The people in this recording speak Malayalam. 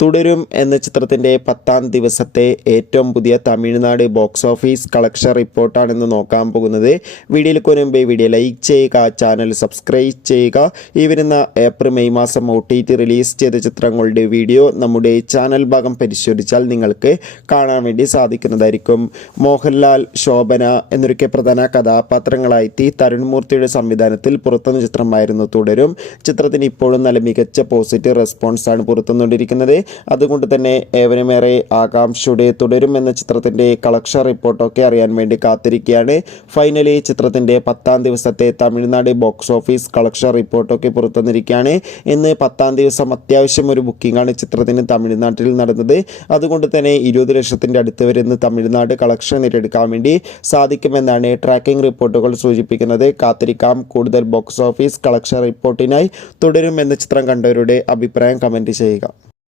തുടരും എന്ന ചിത്രത്തിൻ്റെ 10ാം ദിവസത്തെ ഏറ്റവും പുതിയ തമിഴ്നാട് ബോക്സ് ഓഫീസ് കളക്ഷൻ റിപ്പോർട്ടാണെന്ന് നോക്കാൻ പോകുന്നത്. വീഡിയോയിലേക്ക് മുൻപ് വീഡിയോ ലൈക്ക് ചെയ്യുക, ചാനൽ സബ്സ്ക്രൈബ് ചെയ്യുക. ഈ വരുന്ന ഏപ്രിൽ മെയ് മാസം OTT റിലീസ് ചെയ്ത ചിത്രങ്ങളുടെ വീഡിയോ നമ്മുടെ ചാനൽ ഭാഗം പരിശോധിച്ചാൽ നിങ്ങൾക്ക് കാണാൻ വേണ്ടി സാധിക്കുന്നതായിരിക്കും. മോഹൻലാൽ, ശോഭന എന്നൊക്കെ പ്രധാന കഥാപാത്രങ്ങളായി തരുൺമൂർത്തിയുടെ സംവിധാനത്തിൽ പുറത്തുവന്ന ചിത്രമായിരുന്നു തുടരും. ചിത്രത്തിന് ഇപ്പോഴും നല്ല മികച്ച പോസിറ്റീവ് റെസ്പോൺസാണ് പുറത്തുവന്നുകൊണ്ടിരിക്കുന്നത്. അതുകൊണ്ട് തന്നെ ഏവരുമേറെ ആകാംക്ഷയുടെ തുടരും എന്ന ചിത്രത്തിൻ്റെ കളക്ഷൻ റിപ്പോർട്ടൊക്കെ അറിയാൻ വേണ്ടി കാത്തിരിക്കുകയാണ്. ഫൈനലി ചിത്രത്തിൻ്റെ 10ാം ദിവസത്തെ തമിഴ്നാട് ബോക്സ് ഓഫീസ് കളക്ഷൻ റിപ്പോർട്ടൊക്കെ പുറത്തുവന്നിരിക്കുകയാണ്. ഇന്ന് 10ാം ദിവസം അത്യാവശ്യം ഒരു ബുക്കിംഗാണ് ചിത്രത്തിന് തമിഴ്നാട്ടിൽ നടന്നത്. അതുകൊണ്ട് തന്നെ 20 ലക്ഷത്തിൻ്റെ അടുത്ത് വരെ ഇന്ന് തമിഴ്നാട് കളക്ഷൻ നേടിയെടുക്കാൻ വേണ്ടി സാധിക്കുമെന്നാണ് ട്രാക്കിംഗ് റിപ്പോർട്ടുകൾ സൂചിപ്പിക്കുന്നത്. കാത്തിരിക്കാം. കൂടുതൽ ബോക്സ് ഓഫീസ് കളക്ഷൻ റിപ്പോർട്ടിനായി തുടരും എന്ന ചിത്രം കണ്ടവരുടെ അഭിപ്രായം കമൻറ്റ് ചെയ്യുക.